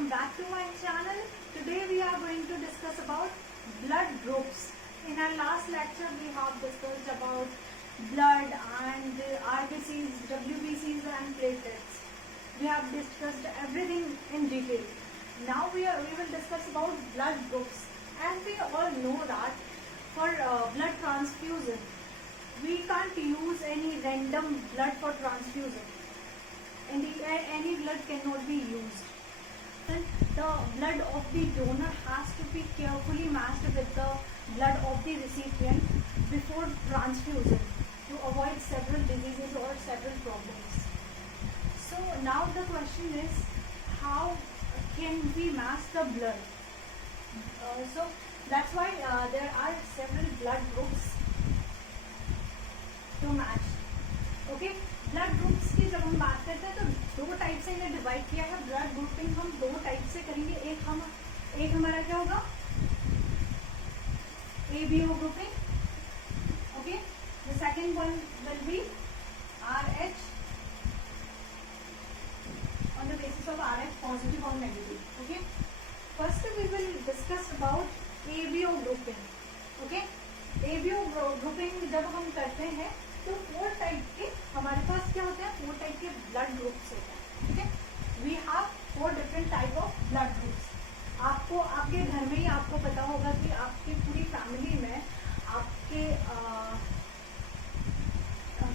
welcome back to my channel. Today we are going to discuss about blood groups. In our last lecture we have discussed about blood and RBCs, WBCs and platelets. We have discussed everything in detail. Now we will discuss about blood groups. As we all know that for blood transfusion, we can't use any random blood for transfusion. Any blood cannot be used. The blood of the donor has to be carefully matched with the blood of the recipient before transfusion to avoid several diseases or several problems. So now the question is, how can we match the blood? So that's why there are several blood groups to match. Okay, blood groups की जब हम बात करते हैं तो दो type से इन्हें डिवाइड किया है. ब्लड ग्रुपिंग हम दो टाइप से करेंगे. एक हमारा क्या होगा, ABO grouping. Okay, the second one will be RH on the basis of RH positive or negative. Okay, first we will discuss about ABO grouping. Okay, ABO grouping जब हम करते हैं तो 4 टाइप के हमारे पास क्या होते हैं, 4 टाइप के ब्लड ग्रुप्स होते हैं. ठीक है, we have 4 different type of blood groups. आपको आपके घर में ही आपको पता होगा कि आपकी पूरी फैमिली में आपके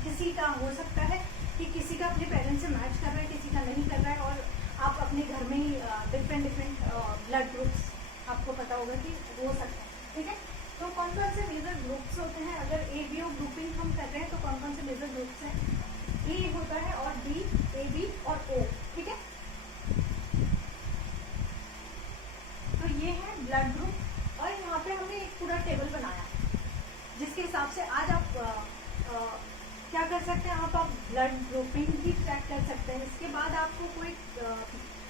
किसी का हो सकता है कि किसी का अपने पेरेंट्स से मैच कर रहा है, किसी का नहीं कर रहा है, और आप अपने घर में ही डिफरेंट ब्लड ग्रुप्स आपको पता होगा कि हो सकता है. ठीक है, तो कौन कौन से मेजर ग्रुप्स होते हैं. अगर ABO ग्रुपिंग हम कर रहे हैं तो कौन कौन से मेजर ग्रुप्स हैं. E होता है और B, AB और O. ठीक है, तो ये है ब्लड ग्रुप. और यहाँ पे हमने एक पूरा टेबल बनाया जिसके हिसाब से आज आप क्या कर सकते हैं, आप ब्लड ग्रुपिंग भी चेक कर सकते हैं. इसके बाद आपको कोई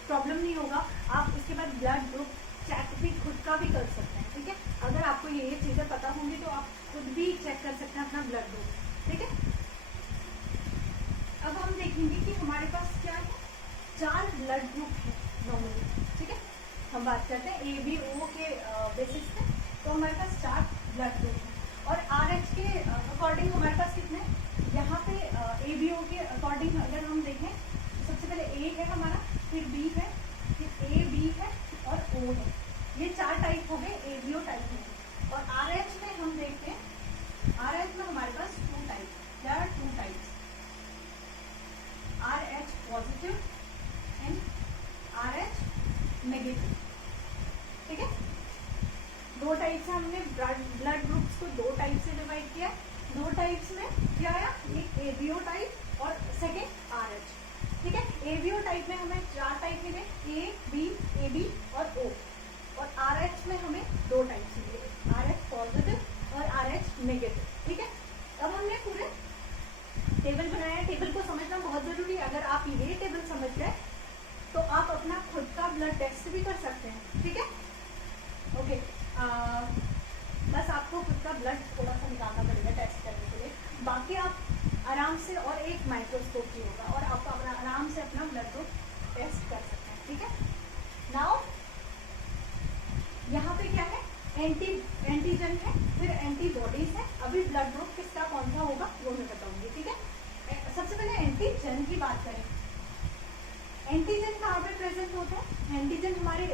प्रॉब्लम नहीं होगा. आप इसके बाद ब्लड ग्रुप चेक भी खुद का भी कर सकते हैं. ठीक है, अगर आपको ये चीज़ें पता होंगी तो आप खुद भी चेक कर सकते हैं अपना ब्लड ग्रुप. ठीक है, अब हम देखेंगे कि हमारे पास क्या है, 4 ब्लड ग्रुप है नॉर्मली. ठीक है, हम बात करते हैं ABO के बेसिस पे. तो हमारे पास 4 ब्लड ग्रुप है और RH के अकॉर्डिंग हमारे पास कितने, यहाँ पे ABO के अकॉर्डिंग अगर हम देखें तो सबसे पहले A है हमारा, फिर B है, फिर A, B है और O है. ये 4 टाइप हो गए ABO टाइप में. और RH में हम देखते हैं, RH में हमारे पास 2 टाइप, there are 2 types, RH positive and RH negative. ठीक है, 2 टाइप से हमने ब्लड ग्रुप्स को 2 टाइप से डिवाइड किया. 2 टाइप्स में क्या आया, एक ABO टाइप और सेकेंड RH. ठीक है, ABO टाइप में हमें 4 टाइप मिले, A, B, AB और O. और RH में हमें 2 टाइप मिले, RH पॉजिटिव और RH नेगेटिव. ठीक है, अब हमने पूरे टेबल बनाया. टेबल को समझना बहुत जरूरी है. अगर आप ये टेबल समझ गए तो आप अपना खुद का ब्लड टेस्ट भी कर सकते हैं. ठीक है, ओके, बस आपको खुद का ब्लड थोड़ा सा निकालना पड़ेगा टेस्ट करने के लिए. बाकी आप आराम से, और एक माइक्रोस्कोप भी होगा और आप आराम से अपना ब्लड ग्रुप टेस्ट कर सकते हैं. ठीक है, नाउ यहाँ पे क्या है, एंटीजन है, फिर एंटीबॉडीज है. अभी ब्लड ग्रुप किसका कौन सा होगा वो मैं बताऊंगी. ठीक है, सबसे पहले एंटीजन की बात करें. एंटीजन कहाँ पे प्रेजेंट होते हैं, एंटीजन हमारे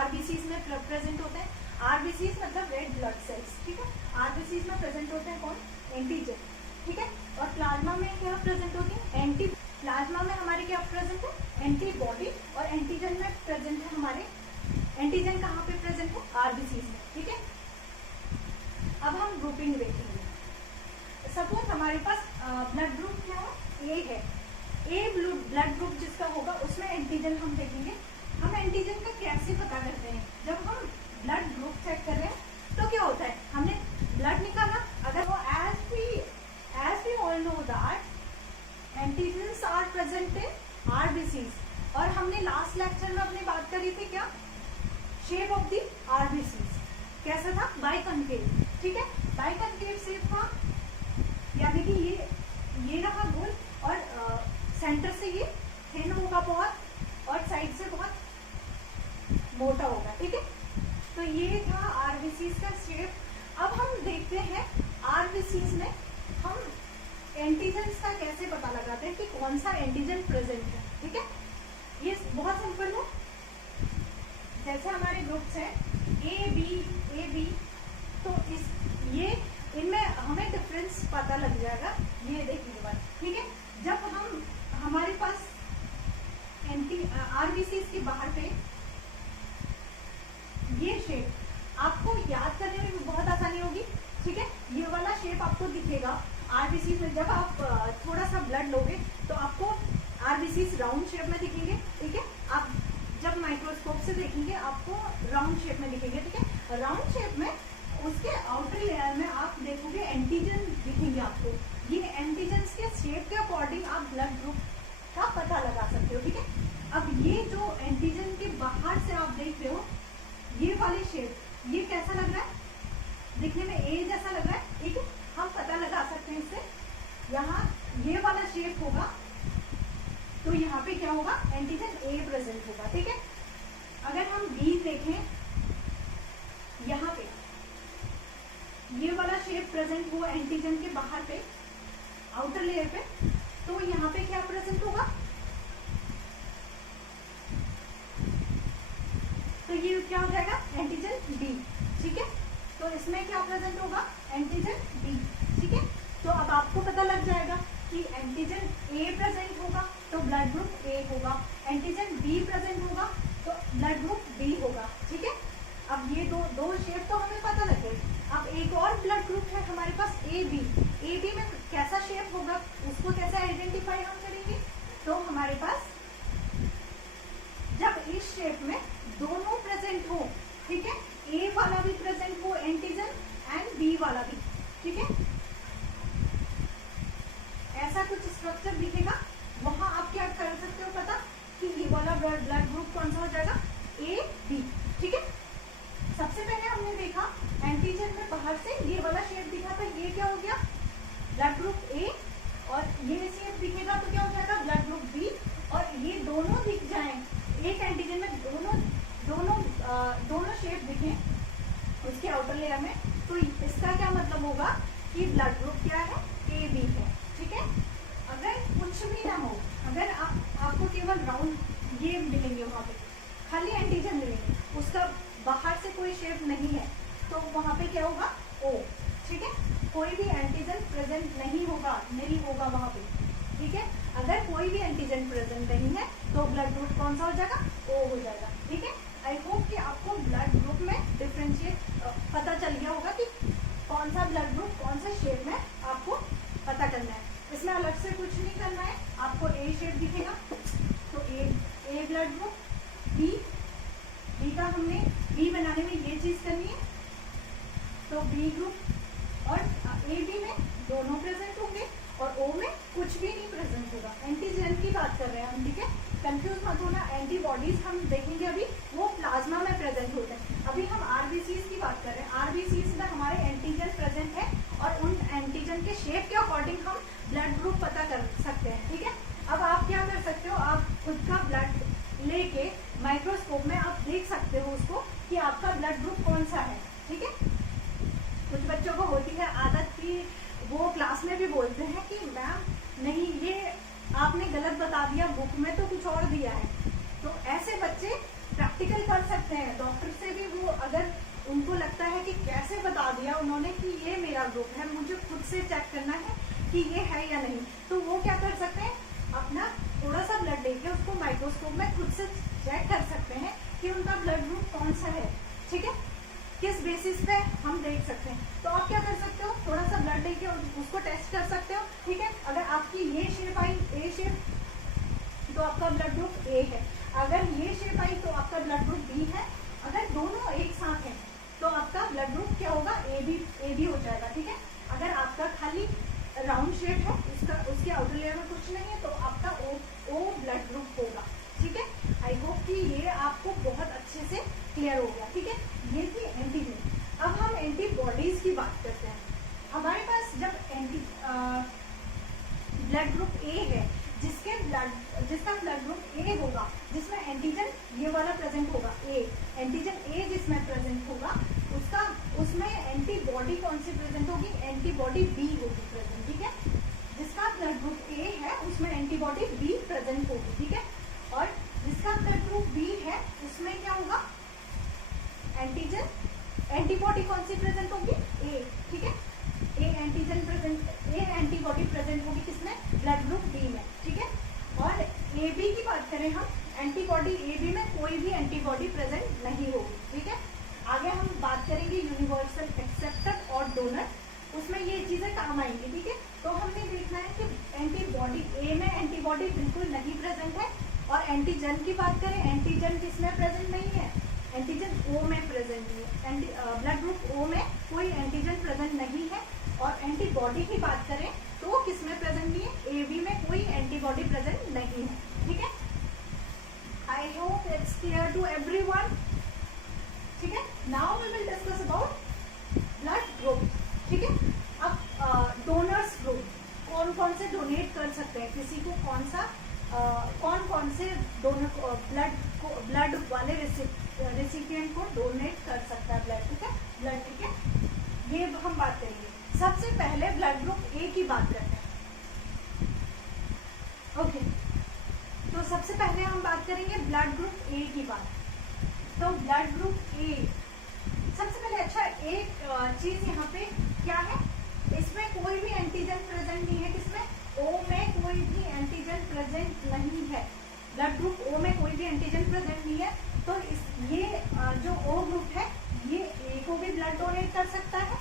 RBCs में प्रेजेंट होते हैं. RBCs मतलब रेड ब्लड सेल्स. ठीक है, RBCs में प्रेजेंट होते हैं कौन, एंटीजन. ठीक है, और प्लाज्मा में क्या प्रेजेंट होती है, प्लाज्मा में हमारे क्या प्रेजेंट है, एंटीबॉडी. और एंटीजन में प्रेजेंट है हमारे, एंटीजन कहाँ पे प्रेजेंट है, RBCs में. ठीक है, अब हम ग्रुपिंग देखेंगे. सपोज हमारे पास ब्लड ग्रुप क्या है, A है. A ब्लड ग्रुप जिसका होगा उसमें एंटीजन हम देखेंगे. हम एंटीजन का कैसे पता करते हैं, जब हम ब्लड ग्रुप चेक कर रहे हैं तो क्या होता है, हमने ब्लड निकाला. अगर वो as we all know that antigens are present in RBCs. और हमने लास्ट लेक्चर में अपनी बात करी थी क्या, शेप ऑफ द RBCs कैसा था, बाइकनकेव. ठीक है, बाइकनकेव शेप था, यानी कि ये रहा गोल और सेंटर से ये थिन होगा बहुत और साइड से बहुत एंटीजन प्रेजेंट है। ठीक है, ये बहुत सिंपल है। जैसे हमारे ग्रुप्स हैं ए बी, तो ये इनमें हमें डिफरेंस पता लग जाएगा। ये देखिए बात, ठीक है, जब हमारे पास आरबीसी के बाहर पे ये शेप आपको याद करने में भी बहुत आसानी होगी। ठीक है, ये वाला शेप आपको दिखेगा आरबीसी में। जब आप थोड़ा सा ब्लड लोगे तो आपको आरबीसी राउंड शेप में दिखेंगे। ठीक है, आप जब माइक्रोस्कोप से देखेंगे आपको राउंड शेप में दिखेंगे। ठीक है, राउंड शेप में उसके आउटर लेयर में आप देखोगे एंटीजन दिखेंगे आपको। ये एंटीजन के शेप के अकॉर्डिंग आप ब्लड ग्रुप का पता लगा सकते हो। ठीक है, अब ये जो एंटीजन के बाहर से आप देख रहे हो ये वाले शेप, ये कैसा लग रहा है? दिखने में ए जैसा लग रहा है। ठीक है, हम पता लगा सकते हैं इससे। यहाँ ये वाला शेप होगा तो यहाँ पे क्या होगा? एंटीजन ए प्रेजेंट होगा। ठीक है, अगर हम बी देखें, यहाँ पे ये वाला शेप प्रेजेंट हुआ एंटीजन के बाहर पे आउटर लेयर पे, तो यहाँ पे क्या प्रेजेंट होगा? तो ये क्या हो जाएगा? Antigen B. ठीक है, तो इसमें क्या प्रेजेंट होगा? Antigen B. ठीक है, तो अब आपको पता लग जाएगा कि एंटीजन ए प्रेजेंट होगा तो ब्लड ग्रुप ए होगा, एंटीजन बी प्रेजेंट होगा तो ब्लड ग्रुप बी होगा। ठीक है, अब ये दो शेप तो हमें पता लग गए। अब एक और ब्लड ग्रुप है हमारे पास ए बी। ए बी में कैसा शेप होगा, उसको कैसे आइडेंटिफाई हम करेंगे? तो हमारे पास जब इस शेप में दोनों प्रेजेंट हो, ठीक है, ए वाला भी प्रेजेंट हो एंटीजन एंड बी वाला भी। ठीक है, ऐसा कुछ स्ट्रक्चर दिखेगा, वहां आप क्या कर सकते हो पता कि ये वाला ब्लड ग्रुप कौन सा हो जाएगा? A B. ठीक है, सबसे पहले हमने देखा एंटीजन में बाहर से ये वाला शेप दिखा था, ये क्या हो गया? Blood group A. और ये शेप दिखेगा तो क्या हो जाएगा? Blood group B. और ये दोनों दिख जाएं एक एंटीजन में, दोनों शेप दिखें उसके आउटर लेयर में, तो इसका क्या मतलब होगा कि ब्लड ग्रुप क्या है? ए बी है। ठीक है, अगर कुछ भी ना हो, अगर आपको केवल राउंड ये मिलेंगे, वहाँ पे खाली एंटीजन मिलेंगे, उसका बाहर से कोई शेप नहीं है, तो वहाँ पे क्या होगा? ओ। ठीक है, कोई भी एंटीजन प्रेजेंट नहीं होगा, नहीं होगा वहाँ पे। ठीक है, अगर कोई भी एंटीजन प्रेजेंट नहीं है तो ब्लड ग्रुप कौन सा हो जाएगा? ओ हो जाएगा। ठीक है, आई होप कि आपको ब्लड ग्रुप में डिफरेंशिएट पता चल गया होगा कि कौन सा ब्लड ग्रुप कौन से शेप में आपको पता करना है। इसमें अलग से कुछ नहीं करना है, आपको ए शेप दिखेगा तो ए ब्लड ग्रुप, बी का हमने बी बनाने में ये चीज करनी है, तो बी ग्रुप और ए बी में दोनों प्रेजेंट होंगे और ओ में कुछ भी नहीं प्रेजेंट होगा। एंटीजन की बात कर रहे हैं हम। ठीक है, कंफ्यूज मत होना। एंटीबॉडीज हम देखेंगे अभी, वो प्लाज्मा में प्रेजेंट होते हैं। अभी हम आरबीसीज की बात कर रहे हैं। आरबीसीज में हमारे एंटीजन प्रेजेंट है और उन एंटीजन के शेप के अकॉर्डिंग हम ब्लड ग्रुप पता कर सकते हैं। ठीक है, अब आप क्या कर सकते हो? आप खुद का ब्लड लेके माइक्रोस्कोप में आप देख सकते हो उसको कि आपका ब्लड ग्रुप कौन सा है। ठीक है, कुछ बच्चों को होती है आदत की, वो क्लास में भी बोलते हैं कि मैम नहीं, ये आपने गलत बता दिया, बुक में तो कुछ और दिया है। तो ऐसे बच्चे प्रैक्टिकल कर सकते हैं। डॉक्टर से भी वो अगर उनको लगता है कि कैसे बता दिया उन्होंने कि ये मेरा ग्रुप है, मुझे खुद से चेक करना है कि ये है या नहीं, तो वो क्या कर सकते हैं? अपना थोड़ा सा ब्लड लेके उसको माइक्रोस्कोप में खुद से चेक कर सकते हैं कि उनका ब्लड ग्रुप कौन सा है। ठीक है, किस बेसिस पे हम देख सकते हैं। तो आप क्या कर सकते हो? थोड़ा सा ब्लड लेके उसको टेस्ट कर सकते हो। ठीक है, अगर आपकी ये शेप आई, ए शेप, तो आपका ब्लड ग्रुप ए है। अगर ये शेप आई तो आपका ब्लड ग्रुप बी है। अगर दोनों एक साथ हैं तो आपका ब्लड ग्रुप क्या होगा? ए बी हो जाएगा। ठीक है, अगर आपका खाली राउंड शेप है, उसके आउटर लेयर में कुछ नहीं है, तो आपका ओ ब्लड ग्रुप होगा। ठीक है, आई होप कि ये आपको बहुत अच्छे से क्लियर हो गया। ठीक है, ये थी एंटीजन। अब हम एंटीबॉडीज की बात करते हैं। हमारे पास जब ब्लड ग्रुप ए है, जिसका ब्लड ग्रुप ए होगा, जिसमें एंटीजन ये वाला प्रेजेंट होगा, एंटीजन ए जिसमें प्रेजेंट होगा, उसमें एंटीबॉडी कौन सी प्रेजेंट होगी? एंटीबॉडी बी होगी प्रेजेंट। ठीक है, जिसका ब्लड ग्रुप ए है उसमें antibody B antibody A B में कोई भी एंटीबॉडी प्रेजेंट नहीं होगी, ठीक है। आगे हम बात करेंगे यूनिवर्सल एक्सेप्टर और डोनर, उसमें ये चीजें काम आएंगी, ठीक है। तो हमने देखना है कि एंटीबॉडी ए में एंटीबॉडी बिल्कुल नहीं प्रेजेंट है, और एंटीजन की बात करें, एंटीजन किसमें प्रेजेंट नहीं है, एंटीजन ओ में प्रेजेंट है, ब्लड ग्रुप ओ में कोई एंटीजन प्रेजेंट नहीं है। और एंटीबॉडी की बात करें तो किसमें प्रेजेंट नहीं है, ए बी में कोई एंटीबॉडी प्रेजेंट नहीं है, ठीक है। I hope it's clear to everyone, ठीक है। Now we will discuss about blood group, ठीक है। अब डोनर्स ग्रुप, कौन कौन से डोनेट कर सकते हैं, किसी को कौन कौन से डोनर ब्लड वाले रेसिपिएंट को डोनेट कर सकता है ब्लड, ठीक है, ब्लड, ठीक है। ये हम बात करेंगे। सबसे पहले ब्लड ग्रुप ए की बात करते हैं, ओके। तो सबसे पहले हम बात करेंगे ब्लड ग्रुप ए की बात। तो ब्लड ग्रुप ए सबसे पहले, अच्छा एक चीज यहाँ पे क्या है, इसमें कोई भी एंटीजन प्रेजेंट नहीं है, किसमें, ओ में कोई भी एंटीजन प्रेजेंट नहीं है, ब्लड ग्रुप ओ में कोई भी एंटीजन प्रेजेंट नहीं है। तो ये जो ओ ग्रुप है ये ए को भी ब्लड डोनेट कर सकता है,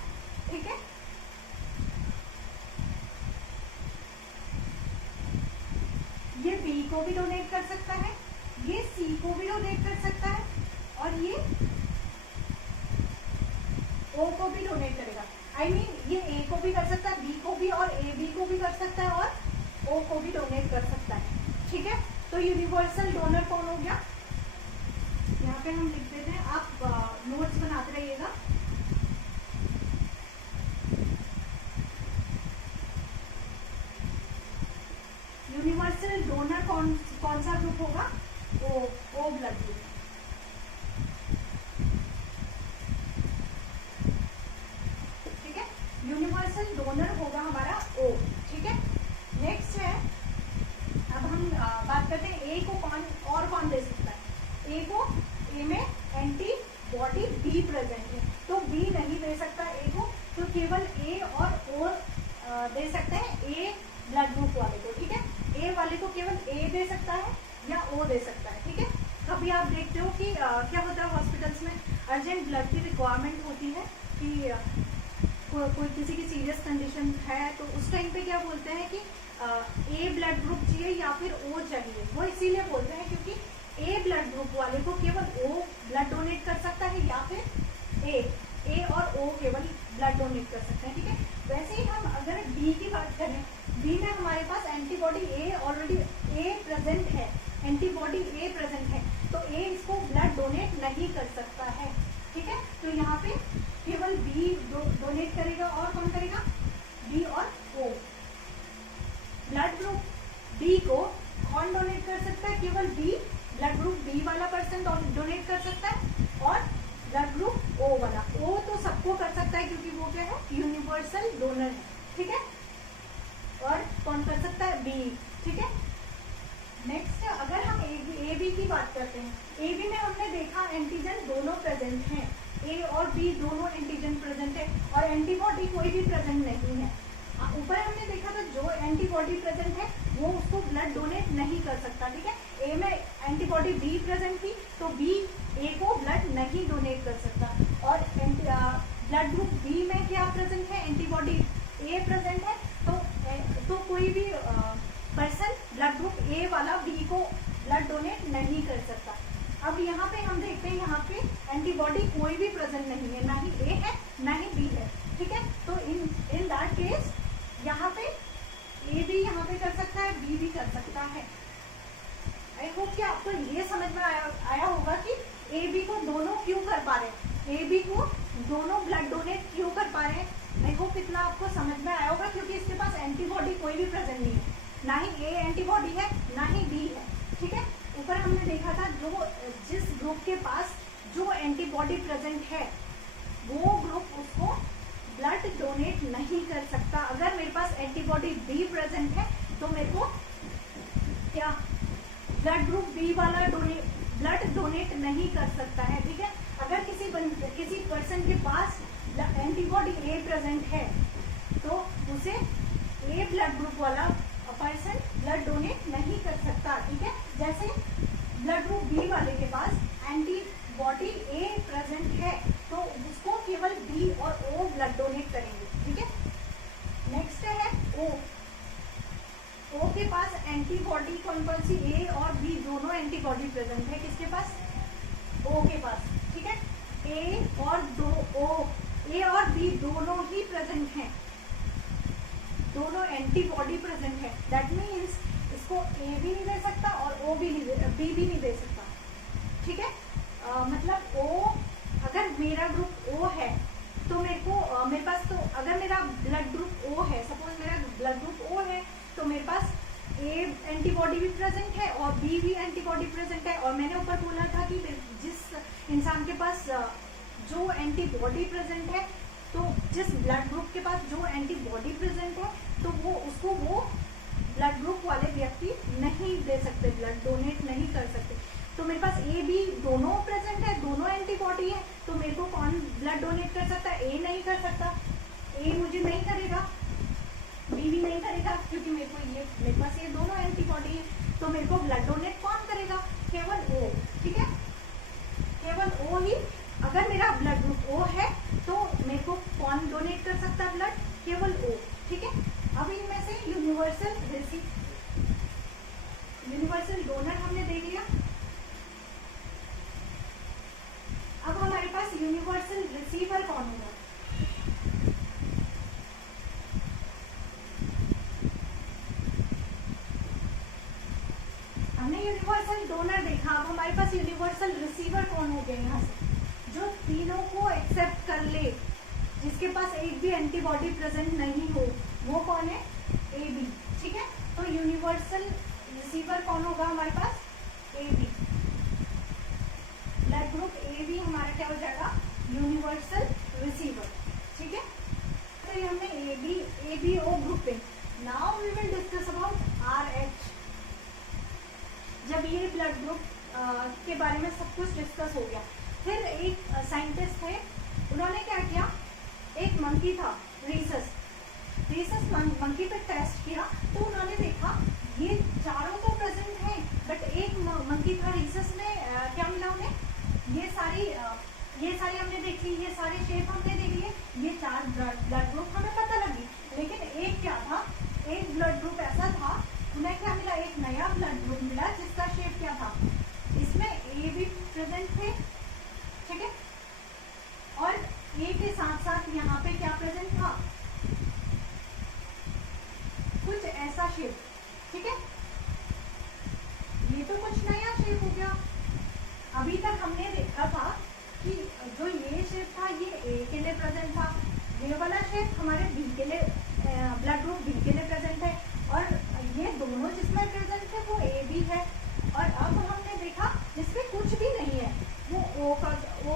ठीक है। ये बी को भी डोनेट कर सकता है, ये सी को भी डोनेट कर सकता है, और ये ओ को भी डोनेट करेगा। आई मीन ये ए को भी कर सकता है, बी को भी, और ए बी को भी कर सकता है, और ओ को भी डोनेट कर सकता है, ठीक है। तो यूनिवर्सल डोनर कौन हो गया, यहाँ पे हम लिख देते हैं, आप नोट्स बनाते रहिएगा। यूनिवर्सल डोनर कौन सा ग्रुप होगा, ओ ब्लड ग्रुप, ठीक है। यूनिवर्सल डोनर होगा हमारा ओ, ठीक है। नेक्स्ट है, अब हम बात करते हैं ए को कौन दे सकता है। ए को, ए में एंटीबॉडी बी प्रेजेंट है, तो बी नहीं दे सकता ए को, तो केवल ए और ओ दे सकते हैं, ए ब्लड ग्रुप वाले को, ठीक है। ए वाले को केवल ए दे सकता है या ओ दे सकता है, ठीक है। कभी आप देखते हो कि क्या होता है हॉस्पिटल्स में, अर्जेंट ब्लड की रिक्वायरमेंट होती है कि कोई किसी की सीरियस कंडीशन है, तो उस टाइम पे क्या बोलते हैं कि ए ब्लड ग्रुप चाहिए या फिर ओ चाहिए। वो इसीलिए बोलते हैं क्योंकि ए ब्लड ग्रुप वाले को केवल ओ ब्लड डोनेट कर सकता है, या फिर ए और ओ केवल ब्लड डोनेट कर सकते हैं, ठीक है। वैसे ही हम अगर बी की बात करें, बी में हमारे पास एंटीबॉडी ए ऑलरेडी ए प्रेजेंट है, एंटीबॉडी ए प्रेजेंट है, तो ए इसको ब्लड डोनेट नहीं कर सकता है, ठीक है। तो यहाँ पे केवल बी डोनेट करेगा, और कौन करेगा, बी और ओ। ब्लड ग्रुप बी को कौन डोनेट कर सकता है, केवल बी, ब्लड ग्रुप बी वाला पर्सन डोनेट कर सकता है, और ब्लड ग्रुप ओ वाला, ओ तो सबको कर सकता है क्योंकि वो क्या है, यूनिवर्सल डोनर है, ठीक है। और कौन कर सकता है, बी, ठीक है। नेक्स्ट अगर हम ए बी की बात करते हैं, ए बी में हमने देखा एंटीजन दोनों प्रेजेंट हैं, ए और बी दोनों एंटीजन प्रेजेंट है, और एंटीबॉडी कोई भी प्रेजेंट नहीं है। ऊपर हमने देखा था जो एंटीबॉडी प्रेजेंट है वो उसको ब्लड डोनेट नहीं कर सकता, ठीक है। ए में एंटीबॉडी बी प्रेजेंट थी, तो बी ए को ब्लड नहीं डोनेट कर सकता, और ब्लड ग्रुप बी में क्या प्रेजेंट है, एंटीबॉडी ए प्रेजेंट है, तो कोई भी पर्सन ब्लड ग्रुप ए वाला बी को ब्लड डोनेट नहीं कर सकता। अब यहाँ पे हम देखते हैं, यहाँ पे एंटीबॉडी कोई भी प्रेजेंट नहीं है, ना ही ए है ना ही बी है, ठीक है। तो इन दैट केस यहाँ पे ए भी यहाँ पे कर सकता है, बी भी कर सकता है। आई होप कि आपको ये समझ में आया होगा कि ए बी को दोनों क्यों कर पा रहे हैं, ए बी को दोनों ब्लड डोनेट क्यों कर पा रहे हैं। आई होप इतना आपको समझ में आया होगा, क्योंकि इसके पास एंटीबॉडी कोई भी प्रेजेंट नहीं है, ना ही ए एंटीबॉडी है ना ही बी है, ठीक है। ऊपर हमने देखा था जिस ग्रुप के पास जो एंटीबॉडी प्रेजेंट है वो ग्रुप उसको ब्लड डोनेट नहीं कर सकता। अगर मेरे पास एंटीबॉडी बी प्रेजेंट है तो मेरे को क्या ब्लड ग्रुप बी वाला ब्लड डोनेट नहीं कर सकता है, ठीक है। अगर किसी पर्सन के पास एंटीबॉडी ए प्रेजेंट है तो उसे ए ब्लड ग्रुप वाला पर्सन ब्लड डोनेट नहीं कर सकता, ठीक है। जैसे ब्लड ग्रुप बी वाले के पास एंटीबॉडी ए प्रेजेंट है तो उसको केवल बी और ओ ब्लड डोनेट करेंगे, ठीक है। नेक्स्ट है ओ। ओ के पास एंटीबॉडी कौन कौन सी, ए और बी दोनों एंटीबॉडी प्रेजेंट है किसके पास, ओ के पास, ठीक है। ए और बी दोनों ही प्रेजेंट हैं, दोनों एंटीबॉडी प्रेजेंट है। दैट मीन्स इसको ए भी नहीं दे सकता और ओ भी नहीं, बी भी नहीं दे सकता, ठीक है। मतलब ओ, अगर मेरा ग्रुप ओ है तो मेरे पास तो अगर मेरा ब्लड ग्रुप ओ है, सपोज मेरा ब्लड ग्रुप ओ है तो मेरे पास ए एंटीबॉडी भी प्रेजेंट है और बी भी एंटीबॉडी प्रेजेंट है। और मैंने ऊपर बोला था कि जिस इंसान के पास जो एंटीबॉडी प्रेजेंट है, तो जिस ब्लड ग्रुप के पास जो एंटीबॉडी प्रेजेंट है तो वो ब्लड ग्रुप वाले व्यक्ति नहीं दे सकते, ब्लड डोनेट नहीं कर सकते। तो मेरे पास ए बी दोनों प्रेजेंट है, दोनों एंटीबॉडी है, तो मेरे को कौन ब्लड डोनेट कर सकता है, ए नहीं कर सकता, ए मुझे नहीं करेगा, बी भी नहीं करेगा, क्योंकि मेरे पास ये दोनों एंटीबॉडी है। तो मेरे को ब्लड डोनेट कौन करेगा, केवल ओ, ठीक है, केवल ओ ही। अगर मेरा ब्लड ग्रुप ओ है तो मेरे को कौन डोनेट कर सकता है ब्लड, केवल ओ, ठीक है। अब इनमें से यूनिवर्सल डोनर हमने देख लिया। अब हमारे पास यूनिवर्सल रिसीवर कौन होगा, हमने यूनिवर्सल डोनर देखा। अब हमारे पास यूनिवर्सल रिसीवर कौन हो गया, यहाँ से जो तीनों को एक्सेप्ट कर ले, जिसके पास एक भी एंटीबॉडी प्रेजेंट नहीं हो, वो कौन है, ए बी, ठीक है। तो यूनिवर्सल रिसीवर कौन होगा हमारे पास, A B, blood group A B हमारा क्या हो जाएगा, यूनिवर्सल रिसीवर, ठीक है। तो ये हमने A B O grouping. Now we will discuss about R H. जब ये ब्लड ग्रुप के बारे में सब कुछ डिस्कस हो गया, फिर एक साइंटिस्ट थे, उन्होंने क्या किया, एक मंकी था रीसस मंकी पे टेस्ट किया तो उन्होंने देखा ये चारों तो प्रेजेंट हैं, बट एक मंकी था रीसस में क्या मिला उन्हें, ये सारी हमने देखी, ये सारे शेप हमने देख लिए, ये 4 ब्लड ग्रुप हमें पता लगी, लेकिन एक क्या था, एक ब्लड ग्रुप ऐसा था, उन्हें क्या मिला, एक नया ब्लड ग्रुप मिला जिसका शेप क्या था, इसमें ए भी प्रेजेंट थे, ठीक है, और ए के साथ साथ यहाँ पे क्या प्रेजेंट था, कुछ ऐसा शेप, ठीक है। ये तो कुछ नया शेप हो गया। अभी तक हमने देखा था कि जो ये शेप था ये ए के लिए प्रेजेंट था, ये वाला शेप हमारे बी के लिए, ब्लड ग्रुप बी के लिए प्रेजेंट है, और ये दोनों जिसमें प्रेजेंट है वो ए बी है। और अब हमने देखा जिसमें कुछ भी नहीं है वो ओ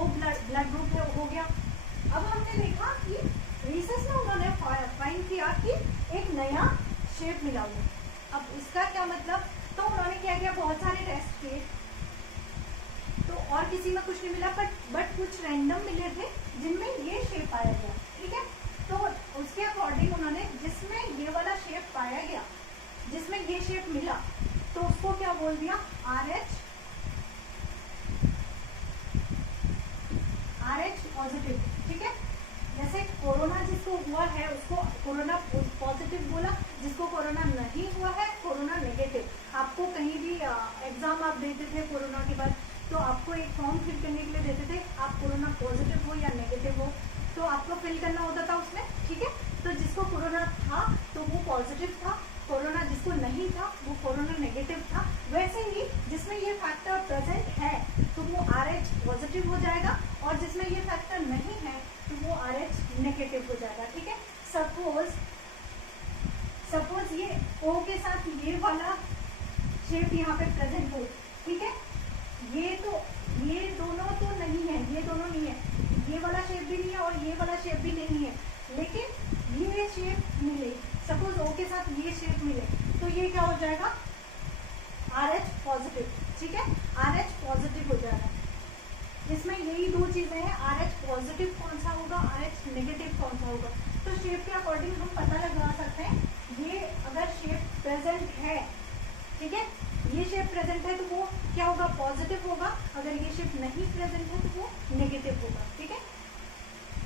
ब्लड ग्रुप है, हो गया। अब हमने देखा कि रीसर्च में उन्होंने फाइंड किया कि एक नया शेप मिला हुआ। अब इसका क्या मतलब, तो उन्होंने क्या किया, बहुत सारे टेस्ट किए तो और किसी में कुछ नहीं मिला, बट कुछ रैंडम मिले थे जिनमें ये शेप पाया गया, ठीक है। तो उसके अकॉर्डिंग उन्होंने जिसमें ये वाला शेप पाया गया, जिसमें ये शेप मिला, तो उसको क्या बोल दिया, RH पॉजिटिव, ठीक है। जैसे कोरोना जिसको हुआ है उसको कोरोना पॉजिटिव बोला, जिसको कोरोना नहीं हुआ है कोरोना नेगेटिव। आपको कहीं भी एग्जाम आप देते थे कोरोना के बाद, तो आपको एक फॉर्म फिल करने के लिए देते थे, आप कोरोना पॉजिटिव हो या नेगेटिव हो, तो आपको फिल करना होता था उसमें, ठीक है। तो जिसको कोरोना था तो वो पॉजिटिव था, कोरोना जिसको नहीं था वो कोरोना नेगेटिव था। वैसे ही जिसमें ये फैक्टर प्रेजेंट है तो वो RH पॉजिटिव हो जाएगा, और जिसमें ये फैक्टर नहीं है तो वो RH नेगेटिव हो जाएगा, ठीक है। सपोज ये O के साथ ये वाला शेप यहाँ पे प्रेजेंट हो, ठीक है। ये दोनों तो नहीं है, ये दोनों नहीं है, ये वाला शेप भी नहीं है और ये वाला शेप भी नहीं है, लेकिन ये शेप मिले, सपोज O के साथ ये शेप मिले, तो ये क्या हो जाएगा, RH पॉजिटिव, ठीक है, RH पॉजिटिव हो जाएगा। इसमें यही दो चीजें हैं, RH पॉजिटिव कौन सा होगा, RH नेगेटिव कौन सा होगा। तो शेप के अकॉर्डिंग हम पता लगा सकते हैं, ये अगर शेप प्रेजेंट है, ठीक है, ये शेप प्रेजेंट है तो वो क्या होगा, पॉजिटिव होगा, अगर ये शिफ्ट नहीं प्रेजेंट है तो वो नेगेटिव होगा, ठीक है।